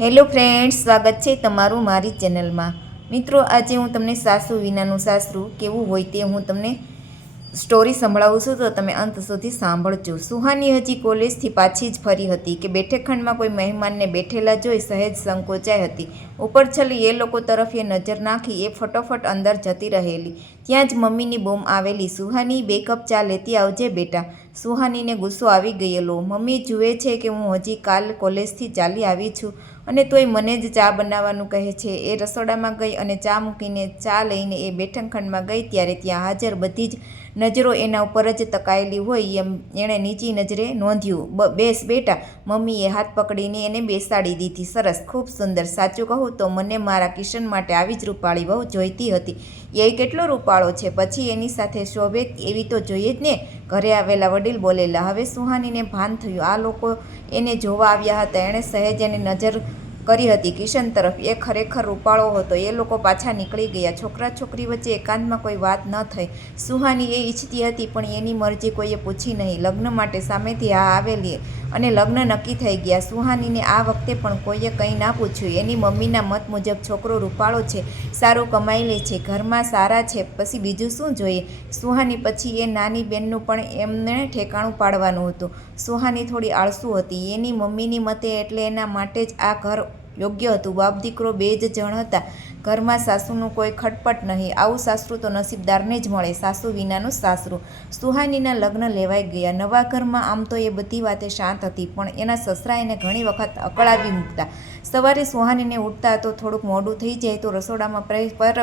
Hello friends, સ્વાગત છે તમારું મારી ચેનલમાં। મિત્રો, આજે હું તમને સાસુ વિનાનું સાસરું કેવું હોય તે હું તમને સ્ટોરી સંભળાવું છું, તો તમે અંત સુધી સાંભળજો। સુહાની હજી કોલેજથી પાછી જ ફરી હતી કે બેઠકખંડમાં કોઈ મહેમાનને બેઠેલા જોઈ સહેજ સંકોચાઈ હતી। ઉપર છલી એ લોકો તરફ એ નજર નાખી એ ફટોફટ અંદર જતી રહેલી। ત્યાં જ મમ્મીની બૂમ આવેલી, સુહાની 2 કપ ચા લેતી આવજે બેટા। સુહાનીને ગુસ્સો આવી ગયેલો। મમ્મી જુએ છે કે હું હજી કાલ કોલેજથી ચાલી આવી છું અને તોય મને જ ચા બનાવવાનું કહે છે। એ રસોડામાં ગઈ અને ચા મૂકીને ચા લઈને એ બેઠકખંડમાં ગઈ ત્યારે ત્યાં હાજર બધી જ નજરો એના ઉપર જ તકાયેલી હોય એમ એણે નીચી નજરે નોંધ્યું। બેસ બેટા, મમ્મીએ હાથ પકડીને એને બેસાડી દીધી। સરસ, ખૂબ સુંદર। સાચું કહું તો મને મારા કિશન માટે આવી જ રૂપાળી વહુ જોઈતી હતી। એ કેટલો રૂપાળો છે, પછી એની સાથે શોભે એવી તો જોઈએ જ ને, ઘરે આવેલા વડીલ બોલેલા। હવે સુહાનીને ભાન થયું આ લોકો એને જોવા આવ્યા હતા। એણે સહેજ એને નજર કરી હતી કિશન તરફ। એ ખરેખર રૂપાળો હતો। એ લોકો પાછા નીકળી ગયા। છોકરા છોકરી વચ્ચે એકાંતમાં કોઈ વાત ન થઈ। સુહાની એ ઈચ્છતી હતી પણ એની મરજી કોઈએ પૂછી નહીં। લગ્ન માટે સામેથી હા આવેલી અને લગ્ન નક્કી થઈ ગયા। સુહાનીને આ વખતે પણ કોઈએ કંઈ ના પૂછ્યું। એની મમ્મીના મત મુજબ છોકરો રૂપાળો છે, સારું કમાઈ લે છે, ઘરમાં સારા છે, પછી બીજું શું જોઈએ? સુહાની પછી એ નાની બેનનું પણ એમને ઠેકાણું પાડવાનું હતું। સુહાની થોડી આળસુ હતી એની મમ્મીની મતે, એટલે એના માટે જ આ ઘર યોગ્ય હતું। બાપ દીકરો 2 જ જણ હતા, ઘરમાં સાસુનું કોઈ ખટપટ નહીં। આવું સાસરું તો નસીબદારને જ મળે। સાસુ વિનાનું સાસરું। સુહાનીના લગ્ન લેવાઈ ગયા। નવા ઘરમાં આમ તો એ બધી વાતે શાંત હતી, પણ એના સસરા એને ઘણી વખત અકળાવી મૂકતા। સવારે સુહાનીને ઉઠતા તો થોડુંક મોડું થઈ જાય તો રસોડામાં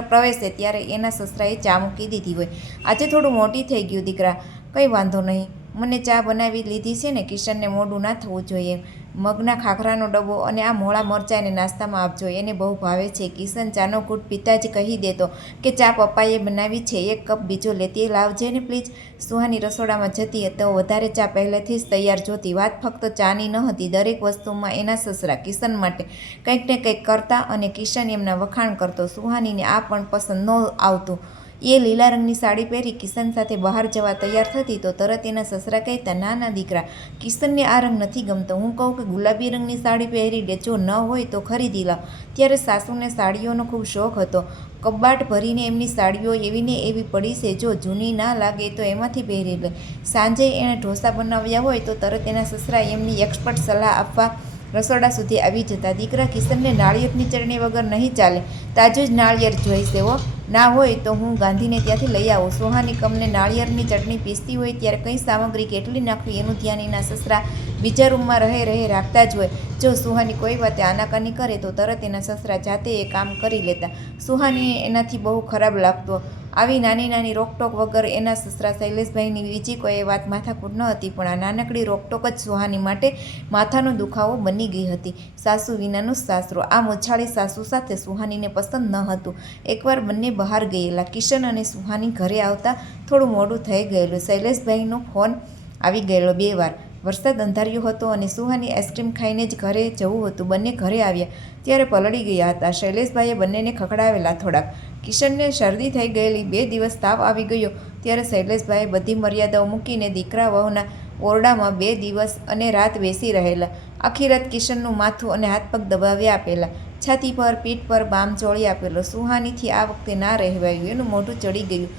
પ્રવેશે ત્યારે એના સસરાએ ચા મૂકી દીધી હોય। આજે થોડું મોટી થઈ ગયું દીકરા, કંઈ વાંધો નહીં, મને ચા બનાવી લીધી છે ને, કિશનને મોડું ના થવું જોઈએ। મગના ખાખરાનો ડબ્બો અને આ મોળા મરચાં એને નાસ્તામાં આપજો, એને બહુ ભાવે છે। કિશન ચાનો ઘૂંટ પીતા જ કહી દેતો કે ચા પપ્પાએ બનાવી છે, 1 કપ બીજો લેતી લાવજે ને પ્લીઝ। સુહાની રસોડામાં જતી તો વધારે ચા પહેલેથી જ તૈયાર જોતી। વાત ફક્ત ચાની ન હતી, દરેક વસ્તુમાં એના સસરા કિશન માટે કંઈક ને કંઈક કરતા અને કિશન એમના વખાણ કરતો। સુહાનીને આ પણ પસંદ ન આવતું। એ લીલા રંગની સાડી પહેરી કિશન સાથે બહાર જવા તૈયાર થતી તો તરત એના સસરા કહેતા, ના ના દીકરા, કિશનને આ રંગ નથી ગમતો, હું કહું કે ગુલાબી રંગની સાડી પહેરી લે, જો ન હોય તો ખરીદી લાવ। ત્યારે સાસુને સાડીઓનો ખૂબ શોખ હતો। કબાટ ભરીને એમની સાડીઓ એવી ને એવી પડી છે, જો જૂની ના લાગે તો એમાંથી પહેરી લે। સાંજે એણે ઢોસા બનાવ્યા હોય તો તરત એના સસરા એમની એક્સપર્ટ સલાહ આપવા રસોડા સુધી આવી જતા। દીકરા, કિશનને નાળિયેરની ચટણી વગર નહીં ચાલે, તાજું જ નાળિયેર જોઈશે હો, ના હોય તો હું ગાંધીને ત્યાંથી લઈ આવું। સુહાની કમને નાળિયેરની ચટણી પીસતી હોય ત્યારે કઈ સામગ્રી કેટલી નાખવી એનું ધ્યાન એના સસરા બીજા રૂમમાં રહે રાખતા જ હોય। જો સુહાની કોઈ વાતે આનાકાની કરે તો તરત એના સસરા જાતે એ કામ કરી લેતા। સુહાનીને એનાથી બહુ ખરાબ લાગતો। આવી નાની નાની રોકટોક વગર એના સસરા શૈલેષભાઈની બીજી કોઈ વાત માથાકૂટ ન હતી, પણ આ નાનકડી રોકટોક જ સુહાની માટે માથાનો દુખાવો બની ગઈ હતી। સાસુ વિનાનું સાસરું। આ મૂછાળી સાસુ સાથે સુહાનીને પસંદ ન હતું। એકવાર બંને બહાર ગયેલા। કિશન અને સુહાની ઘરે આવતા થોડું મોડું થઈ ગયેલું। શૈલેષભાઈનો ફોન આવી ગયેલો 2 વાર। વરસાદ અંધાર્યો હતો અને સુહાની આઈસ્ક્રીમ ખાઈને જ ઘરે જવું હતું। બંને ઘરે આવ્યા ત્યારે પલળી ગયા હતા। શૈલેષભાઈએ બંનેને ખખડાવેલા થોડાક। કિશનને શરદી થઈ ગયેલી, 2 દિવસ તાવ આવી ગયો ત્યારે શૈલેષભાઈએ બધી મર્યાદાઓ મૂકીને દીકરા વહુના ઓરડામાં 2 દિવસ અને રાત બેસી રહેલા। આખી રાત કિશનનું માથું અને હાથ પગ દબાવી આપેલા, છાતી પર પીઠ પર બામ ચોળી આપેલો। સુહાનીથી આ વખતે ના રહેવાયું, એનું મોઢું ચડી ગયું।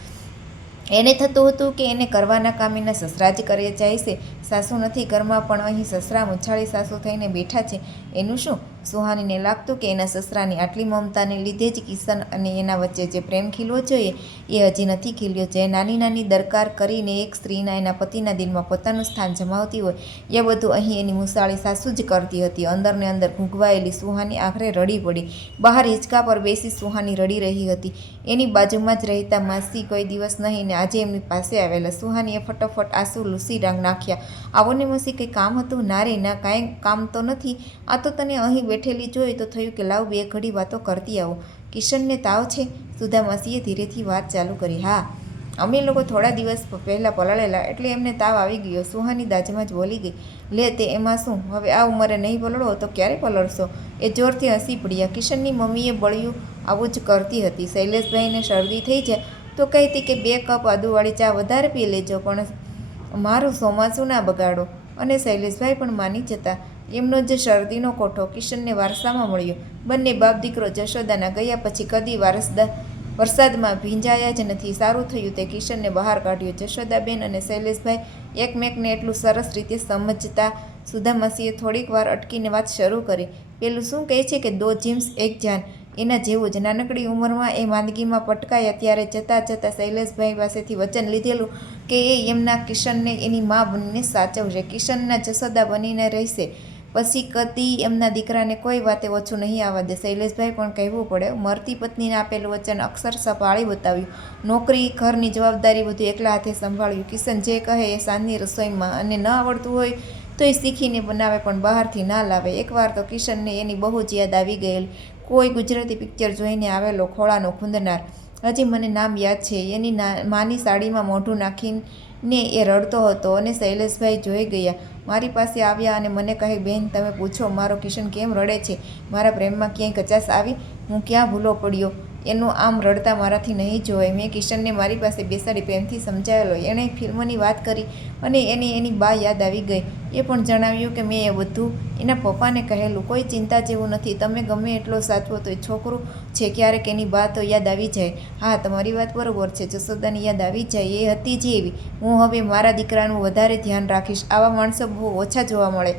એને થતું હતું કે એને કરવાના કામ એના સસરા જ કરે જાય છે, સાસુ નથી ઘરમાં, પણ અહીં સસરા મૂછાળી સાસુ થઈને બેઠા છે, એનું શું? સુહાનીને લાગતું કે એના સસરાની આટલી મમતાને લીધે જ કિશન અને એના વચ્ચે જે પ્રેમ ખીલવો જોઈએ એ હજી નથી ખીલ્યો। જે નાની નાની દરકાર કરીને એક સ્ત્રીના એના પતિના દિલમાં પોતાનું સ્થાન જમાવતી હોય એ બધું અહીં એની મૂછાળી સાસુ જ કરતી હતી। અંદરને અંદર ઘૂંઘવાયેલી સુહાની આખરે રડી પડી। બહાર હિંચકા પર બેસી સુહાની રડી રહી હતી। એની બાજુમાં જ રહેતા માસી કોઈ દિવસ નહીં ને આજે એમની પાસે આવેલા। સુહાનીએ ફટોફટ આંસુ લૂસી નાખ્યા। આવો ને માસી, કંઈ કામ હતું? ના રે ના, કાંઈ કામ તો નથી, આ તો તને અહીં બેઠેલી જોઈ તો થયું કે લાવ 2 ઘડી વાતો કરતી આવું। કિશનને તાવ છે? સુધા માસીએ ધીરેથી વાત ચાલુ કરી। હા, અમે લોકો થોડા દિવસ પહેલાં પલળેલા એટલે એમને તાવ આવી ગયો। સુહાની દાજમાં જ બોલી ગઈ। લે તે એમાં શું, હવે આ ઉંમરે નહીં પલળો તો ક્યારે પલળશો? એ જોરથી હસી પડ્યા। કિશનની મમ્મીએ બળિયું આવું જ કરતી હતી। શૈલેષભાઈને શરદી થઈ જાય તો કહેતી કે 2 કપ આદુવાળી ચા વધારે પી લેજો, પણ મારું ચોમાસું ના બગાડો, અને શૈલેષભાઈ પણ માની જતા। એમનો જે શરદીનો કોઠો કિશનને વારસામાં મળ્યો. બંને બાપ દીકરો જશોદાના ગયા પછી કદી વરસાદમાં ભીંજાયા જ નથી. સારું થયું તે કિશનને બહાર કાઢ્યો. જશોદાબેન અને શૈલેષભાઈ એકમેકને એટલું સરસ રીતે સમજતા સુધામાસીએ થોડીક વાર અટકીને વાત શરૂ કરી. પેલું શું કહે છે કે 2 જીમ્સ 1 જાન, એના જેવું જ. નાનકડી ઉંમરમાં એ માંદગીમાં પટકાયા ત્યારે જતાં શૈલેષભાઈ પાસેથી વચન લીધેલું કે એ એમના કિશનને એની મા બનીને સાચવશે, કિશનના જશોદા બનીને રહેશે. પછી કદી એમના દીકરાને કોઈ વાતે ઓછું નહીં આવવા દે. શૈલેષભાઈ પણ કહેવું પડે. મરતી પત્નીને આપેલું વચન અક્ષરશઃ પાળી બતાવ્યું. નોકરી, ઘરની જવાબદારી બધું એકલા હાથે સંભાળ્યું. કિશન જે કહે એ સાંજની રસોઈમાં, અને ન આવડતું હોય તો એ શીખીને બનાવે, પણ બહારથી ના લાવે. એકવાર તો કિશનને એની બહુ જ યાદ આવી ગયેલી. કોઈ ગુજરાતી પિક્ચર જોઈને આવેલો ખોળાનો ખૂંદનાર. હજી મને નામ યાદ છે. એની માની સાડીમાં મોઢું નાખીને એ રડતો હતો અને શૈલેષભાઈ જોઈ ગયા. મારી પાસે આવ્યા અને મને કહે, બેન તમે પૂછો મારો કિશન કેમ રડે છે? મારા પ્રેમમાં ક્યાંય કચાશ આવી? હું ક્યાં ભૂલો પડ્યો? એનું આમ રડતા મારાથી નહીં જોવાય. મેં કિશનને મારી પાસે બેસાડી પ્રેમથી સમજાવેલો. એણે ફિલ્મની વાત કરી અને એને એની બા યાદ આવી ગઈ. એ પણ જણાવ્યું કે મેં એ બધું એના પપ્પાને કહેલું. કોઈ ચિંતા જેવું નથી. તમે ગમે એટલો સાચવો તો એ છોકરું છે, ક્યારેક એની બા તો યાદ આવી જાય. હા, તમારી વાત બરોબર છે. જશોદાની યાદ આવી જાય. એ હતી જ એવી. હું હવે મારા દીકરાનું વધારે ધ્યાન રાખીશ. આવા માણસો બહુ ઓછા જોવા મળે.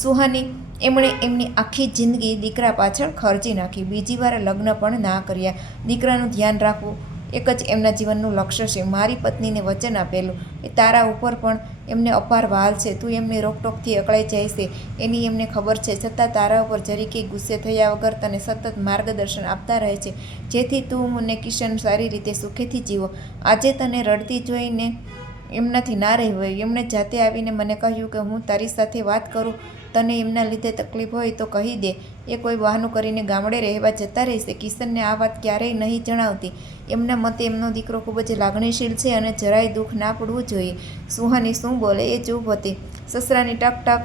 સુહાની એમણે એમની આખી જિંદગી દીકરા પાછળ ખર્ચી નાખી. બીજી વાર લગ્ન પણ ના કર્યા. દીકરાનું ધ્યાન રાખવું એક જ એમના જીવનનું લક્ષ્ય છે. મારી પત્નીને વચન આપેલું એ તારા ઉપર પણ એમને અપાર વહાલ છે. તું એમની રોકટોકથી અકળાઈ જાય છે એની એમને ખબર છે, છતાં તારા ઉપર જરીકે ગુસ્સે થયા વગર તને સતત માર્ગદર્શન આપતા રહે છે, જેથી તું મને કિશન સારી રીતે સુખેથી જીવો. આજે તને રડતી જોઈને એમનાથી ના રહેવાય. એમણે જાતે આવીને મને કહ્યું કે હું તારી સાથે વાત કરું, તને એમના લીધે તકલીફ હોય તો કહી દે. એ કોઈ બહાનું કરીને ગામડે રહેવા જતા રહેશે. કિશનને આ વાત ક્યારેય નહીં જણાવતી. એમના મતે એમનો દીકરો ખૂબ જ લાગણીશીલ છે અને જરાય દુઃખ ના પડવું જોઈએ. સુહાની શું બોલે એ ચૂપ હતી. સસરાની ટક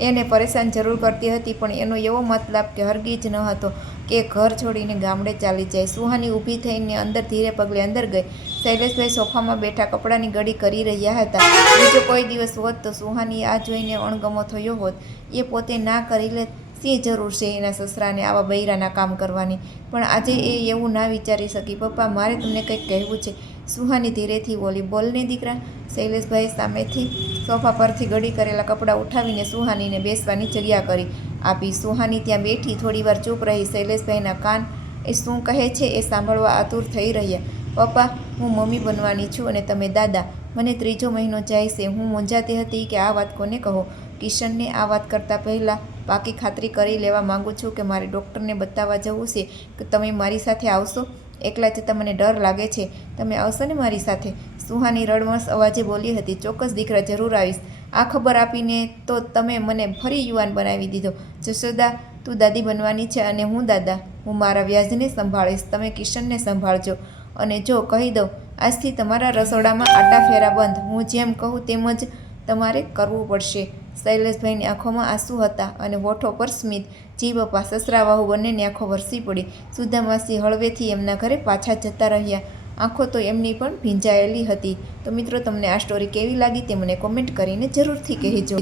એને પરેશાન જરૂર કરતી હતી, પણ એનો એવો મતલબ કે હરગીજ ન હતો કે ઘર છોડીને ગામડે ચાલી જાય. સુહાની ઊભી થઈને ધીરે પગલે અંદર ગઈ. શૈલેષભાઈ સોફામાં બેઠા કપડાની ગડી કરી રહ્યા હતા. બીજો કોઈ દિવસ હોત તો સુહાની આ જોઈને અણગમો થયો હોત. એ પોતે ના કરી લે. શી જરૂર છે એના સસરાને આવા બૈરાના કામ કરવાની? પણ આજે એ એવું ના વિચારી શકી. પપ્પા, મારે તમને કંઈક કહેવું છે. સુહાની ધીરેથી બોલી. બોલને દીકરા. શૈલેષભાઈ સામેથી સોફા પરથી ગડી કરેલા કપડાં ઉઠાવીને સુહાનીને બેસવાની જગ્યા કરી આપી. સુહાની ત્યાં બેઠી થોડી વાર ચૂપ રહી. શૈલેષભાઈના કાન એ શું કહે છે એ સાંભળવા આતુર થઈ રહ્યા. પપ્પા, હું મમ્મી બનવાની છું અને તમે દાદા. મને 3જો મહિનો જાય છે. હું મૂંઝાતી હતી કે આ વાત કોને કહો. કિશનને આ વાત કરતાં પહેલાં પાકી ખાતરી કરી લેવા માગું છું કે મારે ડૉક્ટરને બતાવવા જવું છે કે તમે મારી સાથે આવશો? એકલા જતાં મને ડર લાગે છે. તમે આવશો ને મારી સાથે? સુહાની રડમસ અવાજે બોલી હતી. ચોક્કસ દીકરા, જરૂર આવીશ. આ ખબર આપીને તો તમે મને ફરી યુવાન બનાવી દીધો. જશોદા, તું દાદી બનવાની છે અને હું દાદા. હું મારા વ્યાજને સંભાળીશ, તમે કિશનને સંભાળજો. અને જો કહી દઉં, આજથી તમારા રસોડામાં આટા ફેરા બંધ. હું જેમ કહું તેમ જ તમારે કરવું પડશે. શૈલેષભાઈની આંખોમાં આંસુ હતા અને હોઠો પર સ્મિત. જી પપ્પા. સસરા વહુ બંનેની આંખો વરસી પડી. સુધામાસી હળવેથી એમના ઘરે પાછા જતા રહ્યા. આંખો તો એમની પણ ભીંજાયેલી હતી. તો મિત્રો, તમને આ સ્ટોરી કેવી લાગી તે મને કોમેન્ટ કરીને જરૂરથી કહેજો.